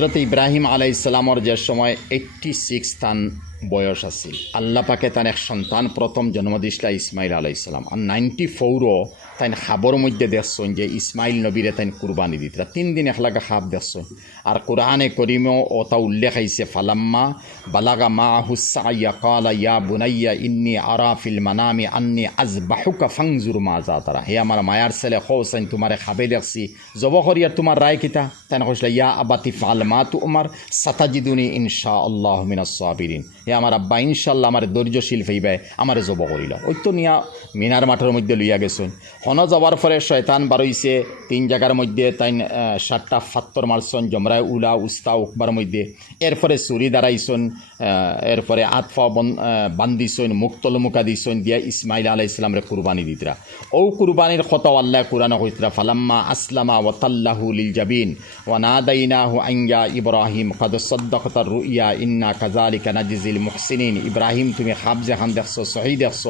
হজরত ইব্রাহিম আলাই ইসলামর যে সময় এইট্টি সিক্স তান বয়স আছিল, আল্লাহ পাকে তার এক সন্তান প্রথম জন্ম দিছিলা ইসমাইল আলাই ইসলাম আর নাইনটি ফোরও তাই খাবর মধ্যে দেখছেন যে ইসমাইল নবীরে তাই কুরবানি দিতরা তিন দিন একলাগে খাপ দেখছেন। আর কোরআনে করিমেও ওটা উল্লেখ আইছে, ফালাম্মা বালাগা মা হুসা ইয়া কালা ইয়া বুনাইয়া ইন্নি আরা ফিল মানামি আন্নি আজ বাহুকা ফাংজুর মা যা তারা হে আমার মায়ার ছেলে হোসেন তোমারে খাবে দেখছি। জব করিয়া তোমার রায় কিতা? তাই কৈছিল, ইয়া আবাতি ফাল মা তু উমার, সাতাজিদুনি ইনশা আল্লাহ মিনাস সাবিরিন। হে আমার আব্বা ইনশাল্লাহ আমার ধৈর্যশীল হইবে, আমারে জব করিল। ওই তো নিয়া মিনার মাঠের মধ্যে লইয়া গেছেন। হন যাওয়ার পরে শয়তান বারইছে, তিন জায়গার মধ্যে তাই সাতটা ফাত্তর মারছন, জমরায় উলা, উস্তা, উকবার মধ্যে। এরপরে চুরি দাঁড়াইছন এরপরে আতফা বান্দিছন মুক্তল মুখা দিছন, দিয়া ইসমাইল আলাহ ইসলামরে কুরবানি দিতরা। ও কুরবানির কত আল্লাহ কুরান হইতরা, ফালাম্মা আসলামা ওয়াতাল্লাহু লিল জাবিন ওয়ানাদাইনাহু আইয়া ইব্রাহিম কদ সদ্দাকতার রুইয়া ইন্না কাজালিকা নাজিজিল মুহসিনিন ইব্রাহিম তুমি খাব যেখান দেখছ সহি দেখছ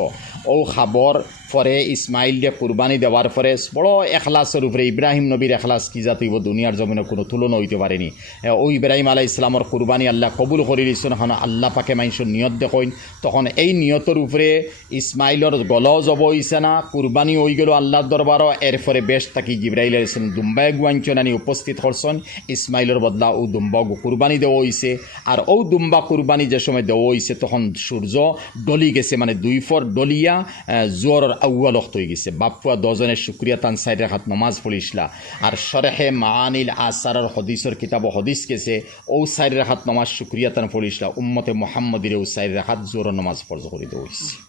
ও খাবর পরে ইসমাইল দিয়ে কুরবানি দেওয়ার পরে বড় এখলাসের উপরে ইব্রাহিম নবীর এখলাস কি যাতে হইব দুনিয়ার জমিনে কোনো তুলনা হইতে পারেনি। ও ইব্রাহিম আলাহ ইসলামর কুরবানি আল্লাহ কবুল করে দিচ্ছেন এখন আল্লাহ পাকে মাইনসর নিয়ত দেখইন। তখন এই নিয়তর উপরে ইসমাইলর গল জব হইছে না, কুরবানি হয়ে গেল আল্লাহর দরবারও এরপরে বেশ থাকি জিব্রাইল আলাইসলাম দুম্বায় গুয়াঞ্চন আনি উপস্থিত করছেন ইসমাইলের বদলা ও দুম্বা কুরবানি দেওয়া হইছে। আর ও দুম্বা কুরবানি যে সময় দেওয়া হইছে, তখন সূর্য ডলি গেছে মানে দুই ফর ডলিয়া জোয়ারের আউয়া লক্ত হয়ে গেছে। বাপুয়া দজনের শুক্রিয়া তান সাইড নমাজ পড়িসলা আর সরেহে মানিল আসারর হদিসর কিতাব হদিস কেছে ও সাইড হাত নমাজ শুক্রিয়া তান পড়িসলা উম্মতে মোহাম্মদির ও সাইড হাত জোর নমাজ ফর্জ করে দেওয়া হয়েছে